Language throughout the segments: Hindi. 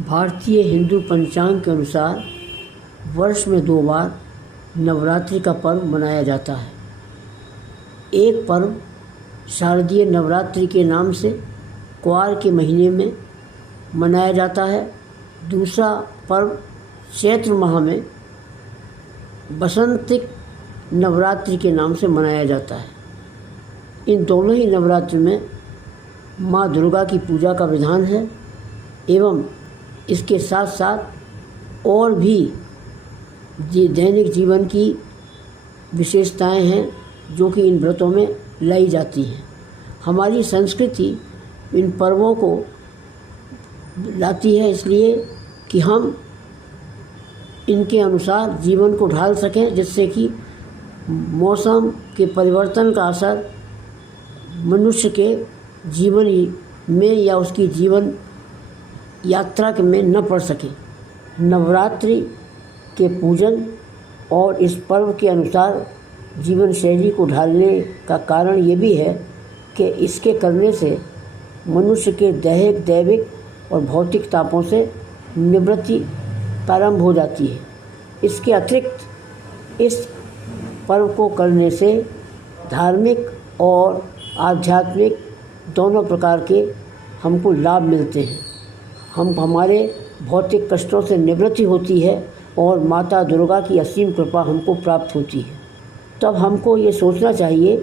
भारतीय हिंदू पंचांग के अनुसार वर्ष में 2 बार नवरात्रि का पर्व मनाया जाता है। एक पर्व शारदीय नवरात्रि के नाम से क्वार के महीने में मनाया जाता है। दूसरा पर्व चैत्र माह में बसंतिक नवरात्रि के नाम से मनाया जाता है। इन दोनों ही नवरात्रि में माँ दुर्गा की पूजा का विधान है एवं इसके साथ साथ और भी दैनिक जीवन की विशेषताएं हैं जो कि इन व्रतों में लाई जाती हैं। हमारी संस्कृति इन पर्वों को लाती है इसलिए कि हम इनके अनुसार जीवन को ढाल सकें, जिससे कि मौसम के परिवर्तन का असर मनुष्य के जीवन में या उसकी जीवन यात्रा में न पड़ सके। नवरात्रि के पूजन और इस पर्व के अनुसार जीवन शैली को ढालने का कारण ये भी है कि इसके करने से मनुष्य के दैहिक और भौतिक तापों से निवृत्ति प्रारंभ हो जाती है। इसके अतिरिक्त इस पर्व को करने से धार्मिक और आध्यात्मिक दोनों प्रकार के हमको लाभ मिलते हैं। हमारे भौतिक कष्टों से निवृत्ति होती है और माता दुर्गा की असीम कृपा हमको प्राप्त होती है। तब हमको ये सोचना चाहिए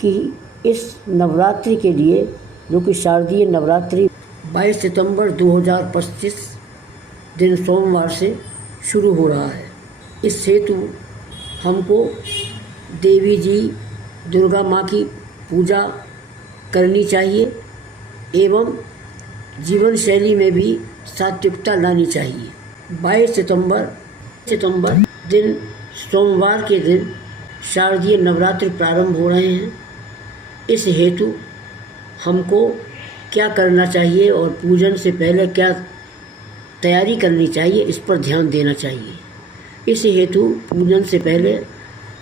कि इस नवरात्रि के लिए, जो कि शारदीय नवरात्रि 22 सितंबर 2025 दिन सोमवार से शुरू हो रहा है, इस हेतु हमको देवी जी दुर्गा माँ की पूजा करनी चाहिए एवं जीवन शैली में भी सात्विकता लानी चाहिए। 22 सितंबर दिन सोमवार के दिन शारदीय नवरात्रि प्रारंभ हो रहे हैं। इस हेतु हमको क्या करना चाहिए और पूजन से पहले क्या तैयारी करनी चाहिए, इस पर ध्यान देना चाहिए। इस हेतु पूजन से पहले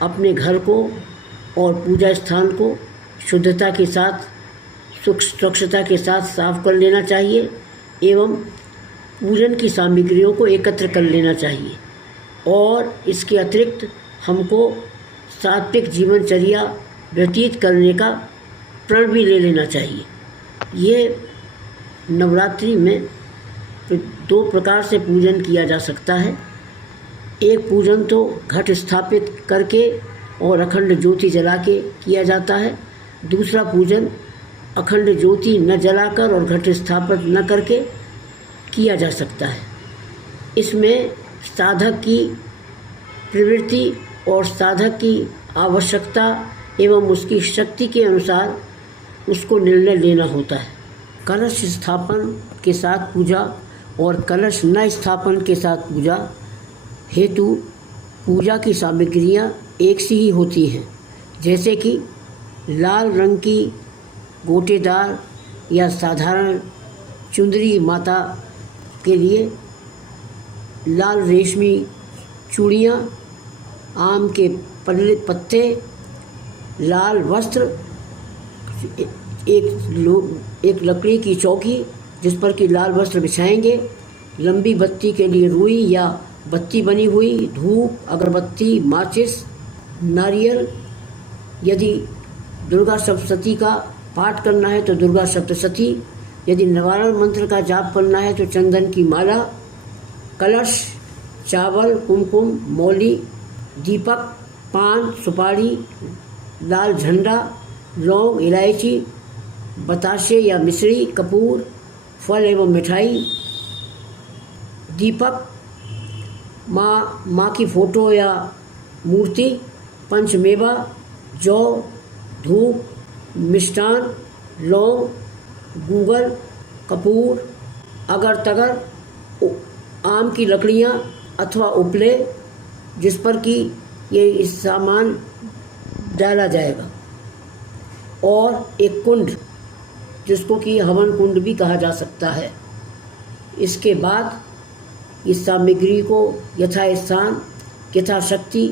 अपने घर को और पूजा स्थान को शुद्धता के साथ स्वच्छता के साथ साफ कर लेना चाहिए एवं पूजन की सामग्रियों को एकत्र कर लेना चाहिए। और इसके अतिरिक्त हमको सात्विक जीवनचर्या व्यतीत करने का प्रण भी ले लेना चाहिए। ये नवरात्रि में 2 प्रकार से पूजन किया जा सकता है। एक पूजन तो घट स्थापित करके और अखंड ज्योति जला के किया जाता है। दूसरा पूजन अखंड ज्योति न जलाकर और घट स्थापित न करके किया जा सकता है। इसमें साधक की प्रवृत्ति और साधक की आवश्यकता एवं उसकी शक्ति के अनुसार उसको निर्णय लेना होता है। कलश स्थापन के साथ पूजा और कलश न स्थापन के साथ पूजा हेतु पूजा की सामग्रियाँ एक सी ही होती हैं, जैसे कि लाल रंग की गोटेदार या साधारण चुंदरी माता के लिए लाल रेशमी चूड़ियाँ, आम के पत्ते, लाल वस्त्र, एक लकड़ी की चौकी जिस पर कि लाल वस्त्र बिछाएंगे, लंबी बत्ती के लिए रुई या बत्ती बनी हुई, धूप, अगरबत्ती, माचिस, नारियल। यदि दुर्गा सप्तशती का पाठ करना है तो दुर्गा सप्तशती, यदि निवारण मंत्र का जाप करना है तो चंदन की माला, कलश, चावल, कुमकुम, मौली, दीपक, पान, सुपारी, लाल झंडा, लौंग, इलायची, बताशे या मिश्री, कपूर, फल एवं मिठाई, दीपक, माँ की फोटो या मूर्ति, पंचमेवा, जौ, धूप, मिष्टान, लौंग, गूगल, कपूर, अगर तगर, आम की लकड़ियाँ अथवा उपले जिस पर कि ये इस सामान डाला जाएगा, और एक कुंड जिसको कि हवन कुंड भी कहा जा सकता है। इसके बाद इस सामग्री को यथास्थान यथाशक्ति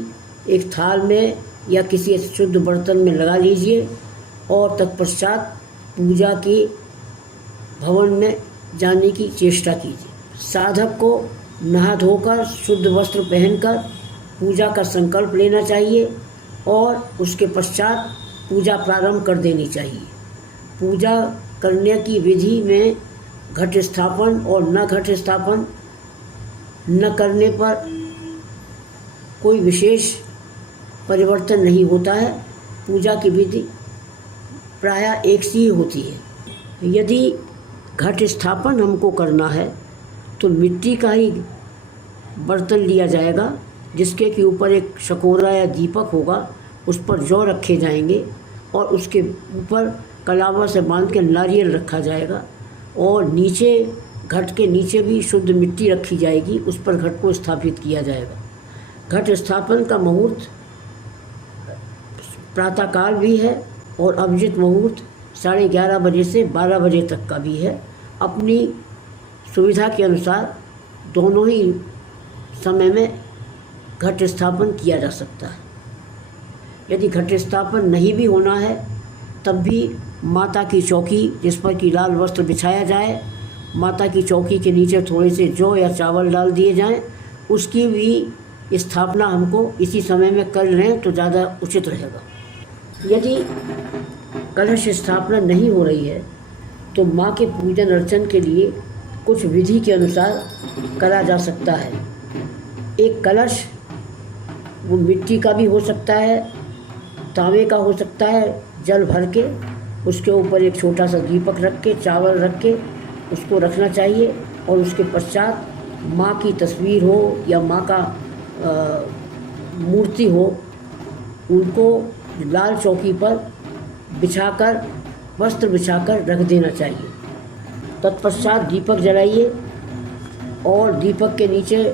एक थाल में या किसी शुद्ध बर्तन में लगा लीजिए और तत्पश्चात पूजा के भवन में जाने की चेष्टा कीजिए। साधक को नहा धोकर शुद्ध वस्त्र पहनकर पूजा का संकल्प लेना चाहिए और उसके पश्चात पूजा प्रारंभ कर देनी चाहिए। पूजा करने की विधि में घट स्थापन और न घट स्थापन न करने पर कोई विशेष परिवर्तन नहीं होता है। पूजा की विधि प्रायः एक सी ही होती है। यदि घट स्थापन हमको करना है तो मिट्टी का ही बर्तन लिया जाएगा, जिसके के ऊपर एक शकोरा या दीपक होगा, उस पर जौ रखे जाएंगे और उसके ऊपर कलावा से बांध के नारियल रखा जाएगा और नीचे घट के नीचे भी शुद्ध मिट्टी रखी जाएगी, उस पर घट को स्थापित किया जाएगा। घट स्थापन का मुहूर्त प्रातःकाल भी है और अभिजित मुहूर्त 11:30 बजे से 12 बजे तक का भी है। अपनी सुविधा के अनुसार दोनों ही समय में घट स्थापन किया जा सकता है। यदि घट स्थापन नहीं भी होना है तब भी माता की चौकी जिस पर कि लाल वस्त्र बिछाया जाए, माता की चौकी के नीचे थोड़े से जौ या चावल डाल दिए जाएं, उसकी भी स्थापना हमको इसी समय में कर लें तो ज़्यादा उचित रहेगा। यदि कलश स्थापना नहीं हो रही है तो माँ के पूजन अर्चन के लिए कुछ विधि के अनुसार करा जा सकता है। एक कलश वो मिट्टी का भी हो सकता है, तांबे का हो सकता है, जल भर के उसके ऊपर एक छोटा सा दीपक रख के चावल रख के उसको रखना चाहिए और उसके पश्चात माँ की तस्वीर हो या माँ का मूर्ति हो, उनको लाल चौकी पर बिछाकर वस्त्र बिछाकर रख देना चाहिए। तत्पश्चात दीपक जलाइए और दीपक के नीचे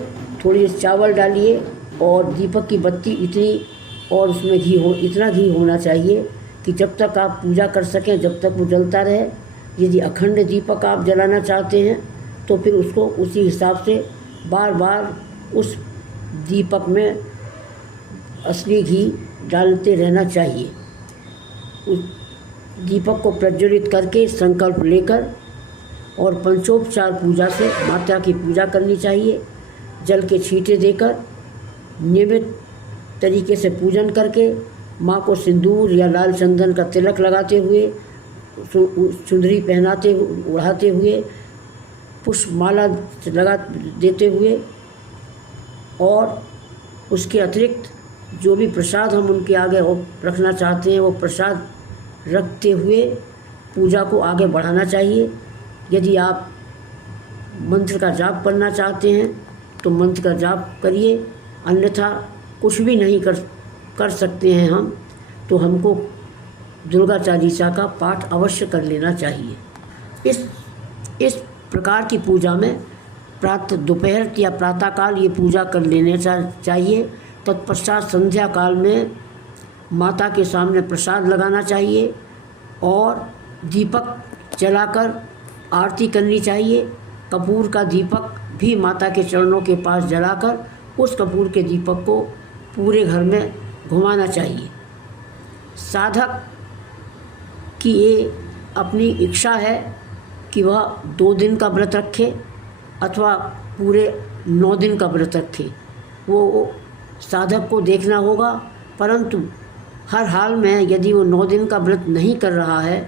थोड़ी चावल डालिए और दीपक की बत्ती इतनी और उसमें घी हो इतना घी होना चाहिए कि जब तक आप पूजा कर सकें, जब तक वो जलता रहे। यदि अखंड दीपक आप जलाना चाहते हैं तो फिर उसको उसी हिसाब से बार बार उस दीपक में असली घी डालते रहना चाहिए। उस दीपक को प्रज्वलित करके संकल्प लेकर और पंचोपचार पूजा से माता की पूजा करनी चाहिए। जल के छींटे देकर नियमित तरीके से पूजन करके माँ को सिंदूर या लाल चंदन का तिलक लगाते हुए, चुंदरी पहनाते उड़ाते हुए, पुष्पमाला लगा देते हुए और उसके अतिरिक्त जो भी प्रसाद हम उनके आगे रखना चाहते हैं वो प्रसाद रखते हुए पूजा को आगे बढ़ाना चाहिए। यदि आप मंत्र का जाप करना चाहते हैं तो मंत्र का जाप करिए, अन्यथा कुछ भी नहीं कर सकते हैं हम तो हमको दुर्गा चालीसा का पाठ अवश्य कर लेना चाहिए। इस प्रकार की पूजा में दोपहर या प्रातःकाल ये पूजा कर लेने चाहिए। तत्पश्चात संध्या काल में माता के सामने प्रसाद लगाना चाहिए और दीपक जलाकर आरती करनी चाहिए। कपूर का दीपक भी माता के चरणों के पास जलाकर उस कपूर के दीपक को पूरे घर में घुमाना चाहिए। साधक की ये अपनी इच्छा है कि वह 2 दिन का व्रत रखे अथवा पूरे 9 दिन का व्रत रखे, वो साधक को देखना होगा। परंतु हर हाल में यदि वो 9 दिन का व्रत नहीं कर रहा है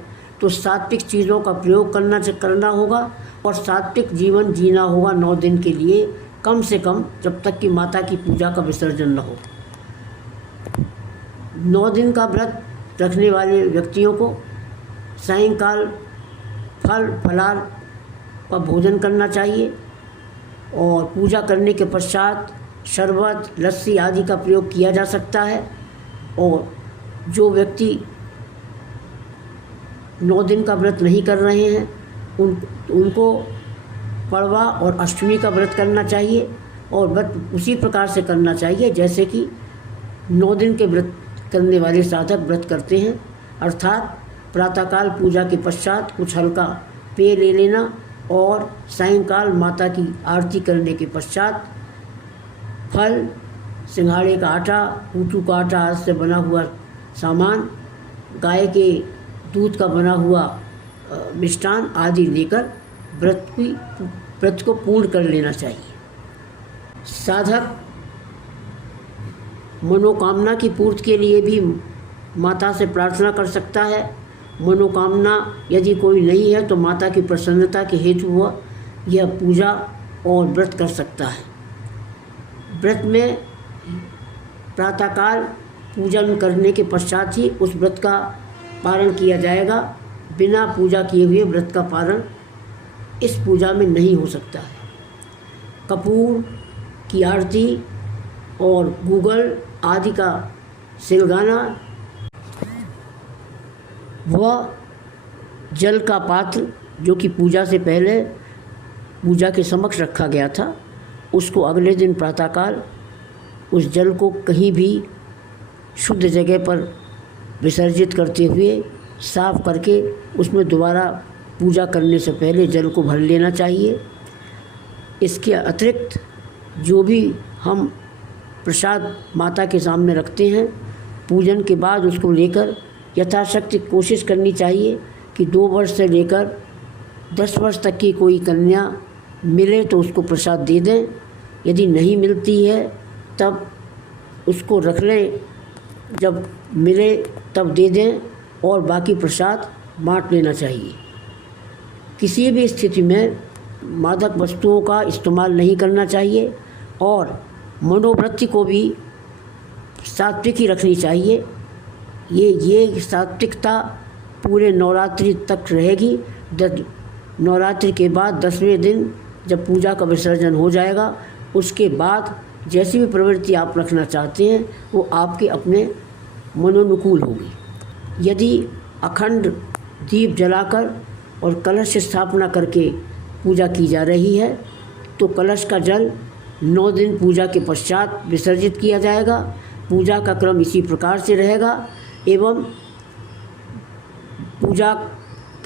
तो सात्विक चीज़ों का प्रयोग करना होगा और सात्विक जीवन जीना होगा 9 दिन के लिए, कम से कम जब तक कि माता की पूजा का विसर्जन न हो। 9 दिन का व्रत रखने वाले व्यक्तियों को सायंकाल फलाहार का भोजन करना चाहिए और पूजा करने के पश्चात शरबत, लस्सी आदि का प्रयोग किया जा सकता है। और जो व्यक्ति 9 दिन का व्रत नहीं कर रहे हैं उनको पड़वा और अष्टमी का व्रत करना चाहिए और व्रत उसी प्रकार से करना चाहिए जैसे कि 9 दिन के व्रत करने वाले साधक व्रत करते हैं, अर्थात प्रातःकाल पूजा के पश्चात कुछ हल्का पेय ले लेना और सायंकाल माता की आरती करने के पश्चात फल, सिंघाड़े का आटा, ऊँटू का आटा आदि से बना हुआ सामान, गाय के दूध का बना हुआ मिष्टान आदि लेकर व्रत की व्रत को पूर्ण कर लेना चाहिए। साधक मनोकामना की पूर्ति के लिए भी माता से प्रार्थना कर सकता है। मनोकामना यदि कोई नहीं है तो माता की प्रसन्नता के हेतु वह यह पूजा और व्रत कर सकता है। व्रत में प्रातःकाल पूजन करने के पश्चात ही उस व्रत का पारण किया जाएगा। बिना पूजा किए हुए व्रत का पारण इस पूजा में नहीं हो सकता है। कपूर की आरती और गूगल आदि का सिलगाना वह जल का पात्र जो कि पूजा से पहले पूजा के समक्ष रखा गया था, उसको अगले दिन प्रातःकाल उस जल को कहीं भी शुद्ध जगह पर विसर्जित करते हुए साफ करके उसमें दोबारा पूजा करने से पहले जल को भर लेना चाहिए। इसके अतिरिक्त जो भी हम प्रसाद माता के सामने रखते हैं, पूजन के बाद उसको लेकर यथाशक्ति कोशिश करनी चाहिए कि 2 वर्ष से लेकर 10 वर्ष तक की कोई कन्या मिले तो उसको प्रसाद दे दें। यदि नहीं मिलती है तब उसको रख लें, जब मिले तब दे दें और बाकी प्रसाद बांट लेना चाहिए। किसी भी स्थिति में मादक वस्तुओं का इस्तेमाल नहीं करना चाहिए और मनोवृत्ति को भी सात्विक ही रखनी चाहिए। ये सात्विकता पूरे नवरात्रि तक रहेगी। नवरात्रि के बाद 10वें दिन जब पूजा का विसर्जन हो जाएगा, उसके बाद जैसी भी प्रवृत्ति आप रखना चाहते हैं वो आपके अपने मनोनुकूल होगी। यदि अखंड दीप जलाकर और कलश स्थापना करके पूजा की जा रही है तो कलश का जल 9 दिन पूजा के पश्चात विसर्जित किया जाएगा। पूजा का क्रम इसी प्रकार से रहेगा एवं पूजा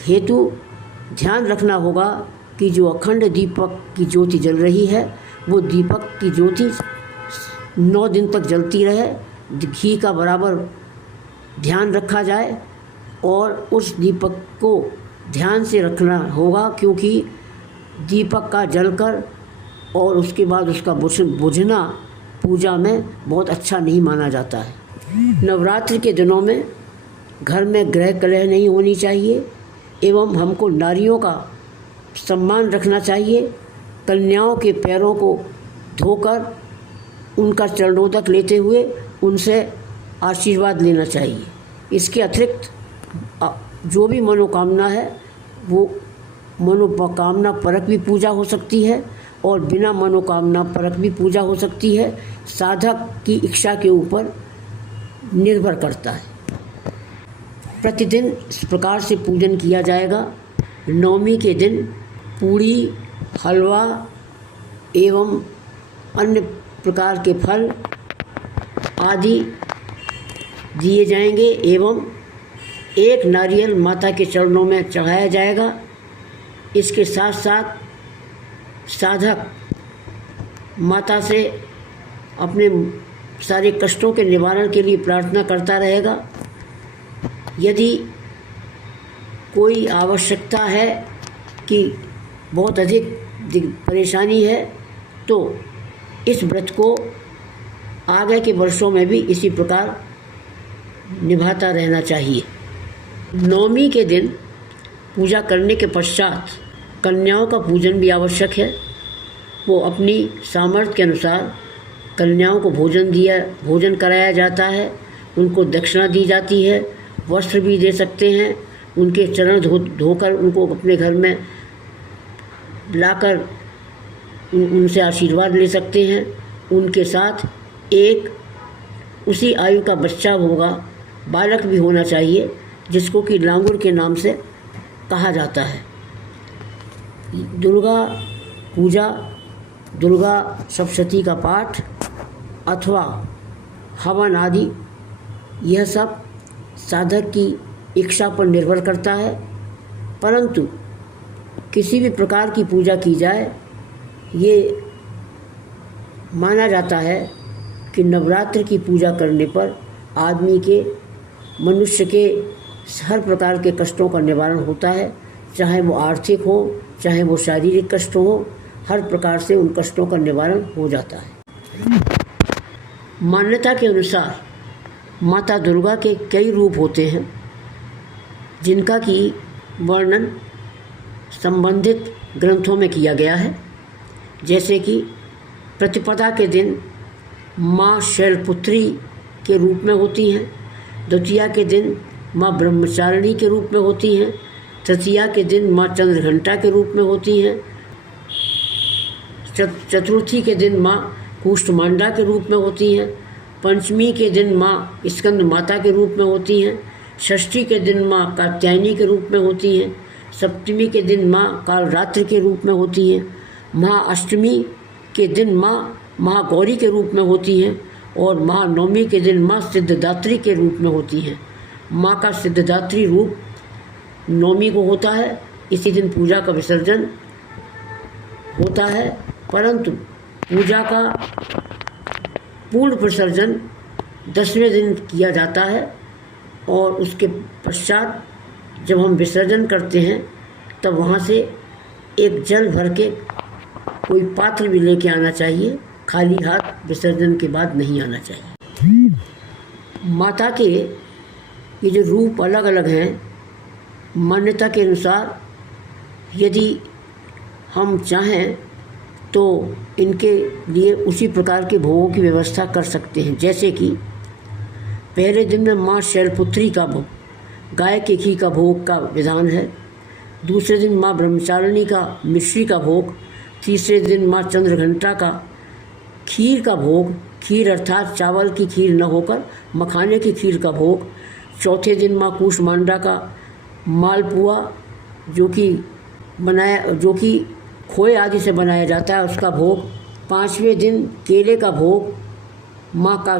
हेतु ध्यान रखना होगा कि जो अखंड दीपक की ज्योति जल रही है वो दीपक की ज्योति 9 दिन तक जलती रहे। घी का बराबर ध्यान रखा जाए और उस दीपक को ध्यान से रखना होगा, क्योंकि दीपक का जलकर और उसके बाद उसका बुझना पूजा में बहुत अच्छा नहीं माना जाता है। नवरात्रि के दिनों में घर में गृह कलह नहीं होनी चाहिए एवं हमको नारियों का सम्मान रखना चाहिए। कन्याओं के पैरों को धोकर उनका चरणोदक लेते हुए उनसे आशीर्वाद लेना चाहिए। इसके अतिरिक्त जो भी मनोकामना है वो मनोकामना परक भी पूजा हो सकती है और बिना मनोकामना परक भी पूजा हो सकती है। साधक की इच्छा के ऊपर निर्भर करता है। प्रतिदिन इस प्रकार से पूजन किया जाएगा। नवमी के दिन पूड़ी, हलवा एवं अन्य प्रकार के फल आदि दिए जाएंगे एवं एक नारियल माता के चरणों में चढ़ाया जाएगा। इसके साथ साथ साधक माता से अपने सारे कष्टों के निवारण के लिए प्रार्थना करता रहेगा। यदि कोई आवश्यकता है कि बहुत अधिक परेशानी है तो इस व्रत को आगे के वर्षों में भी इसी प्रकार निभाता रहना चाहिए। नवमी के दिन पूजा करने के पश्चात कन्याओं का पूजन भी आवश्यक है। वो अपनी सामर्थ्य के अनुसार कन्याओं को भोजन कराया जाता है, उनको दक्षिणा दी जाती है, वस्त्र भी दे सकते हैं, उनके चरण धोकर उनको अपने घर में लाकर उनसे आशीर्वाद ले सकते हैं। उनके साथ एक उसी आयु का बच्चा होगा, बालक भी होना चाहिए, जिसको कि लांगुर के नाम से कहा जाता है। दुर्गा पूजा, दुर्गा सप्तशती का पाठ अथवा हवन आदि यह सब साधक की इच्छा पर निर्भर करता है। परंतु किसी भी प्रकार की पूजा की जाए, ये माना जाता है कि नवरात्र की पूजा करने पर आदमी के, मनुष्य के हर प्रकार के कष्टों का निवारण होता है, चाहे वो आर्थिक हो, चाहे वो शारीरिक कष्ट हो, हर प्रकार से उन कष्टों का निवारण हो जाता है। मान्यता के अनुसार माता दुर्गा के कई रूप होते हैं जिनका कि वर्णन संबंधित ग्रंथों में किया गया है। जैसे कि प्रतिपदा के दिन माँ शैलपुत्री के रूप में होती हैं, द्वितीया के दिन माँ ब्रह्मचारिणी के रूप में होती हैं, तृतीया के दिन माँ चंद्रघंटा के रूप में होती हैं, चतुर्थी के दिन माँ कूष्मांडा के रूप में होती हैं, पंचमी के दिन माँ स्कंद माता के रूप में होती हैं, षष्ठी के दिन माँ कात्यायनी के रूप में होती हैं, सप्तमी के दिन माँ कालरात्रि के रूप में होती हैं, महाअष्टमी के दिन माँ महागौरी के रूप में होती हैं और महानवमी के दिन माँ सिद्धदात्री के रूप में होती हैं। माँ का सिद्धदात्री रूप नवमी को होता है, इसी दिन पूजा का विसर्जन होता है, परंतु पूजा का पूर्ण विसर्जन 10वें दिन किया जाता है और उसके पश्चात जब हम विसर्जन करते हैं तब वहाँ से एक जल भर के कोई पात्र भी लेके आना चाहिए, खाली हाथ विसर्जन के बाद नहीं आना चाहिए। माता के ये जो रूप अलग अलग हैं, मान्यता के अनुसार यदि हम चाहें तो इनके लिए उसी प्रकार के भोगों की व्यवस्था कर सकते हैं। जैसे कि पहले दिन में माँ शैलपुत्री का भोग, गाय के घी का भोग का विधान है। दूसरे दिन माँ ब्रह्मचारिणी का मिश्री का भोग। तीसरे दिन माँ चंद्रघंटा का खीर का भोग, खीर अर्थात चावल की खीर न होकर मखाने की खीर का भोग। चौथे दिन माँ कूष्मांडा का मालपुआ जो कि खोए आदि से बनाया जाता है, उसका भोग। पाँचवें दिन केले का भोग, माँ का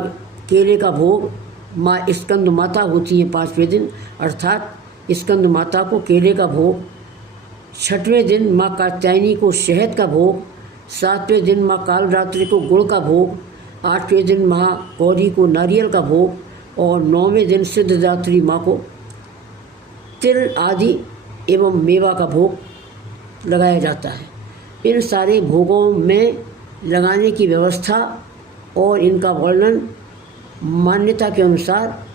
केले का भोग। माँ स्कंद माता होती है पाँचवें दिन, अर्थात स्कंद माता को केले का भोग। छठवें दिन माँ कात्यायनी को शहद का भोग। सातवें दिन माँ कालरात्रि को गुड़ का भोग। आठवें दिन माँ गौरी को नारियल का भोग और नौवें दिन सिद्धदात्री माँ को तिल आदि एवं मेवा का भोग लगाया जाता है। इन सारे भोगों में लगाने की व्यवस्था और इनका वर्णन मान्यता के अनुसार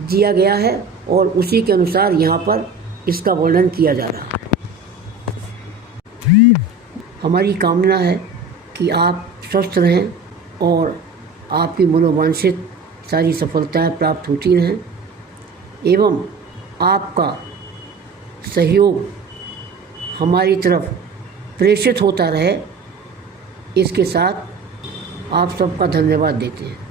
दिया गया है और उसी के अनुसार यहाँ पर इसका वर्णन किया जा रहा है। हमारी कामना है कि आप स्वस्थ रहें और आपकी मनोवांछित सारी सफलताएं प्राप्त होती रहें एवं आपका सहयोग हमारी तरफ प्रेषित होता रहे। इसके साथ आप सबका धन्यवाद देते हैं।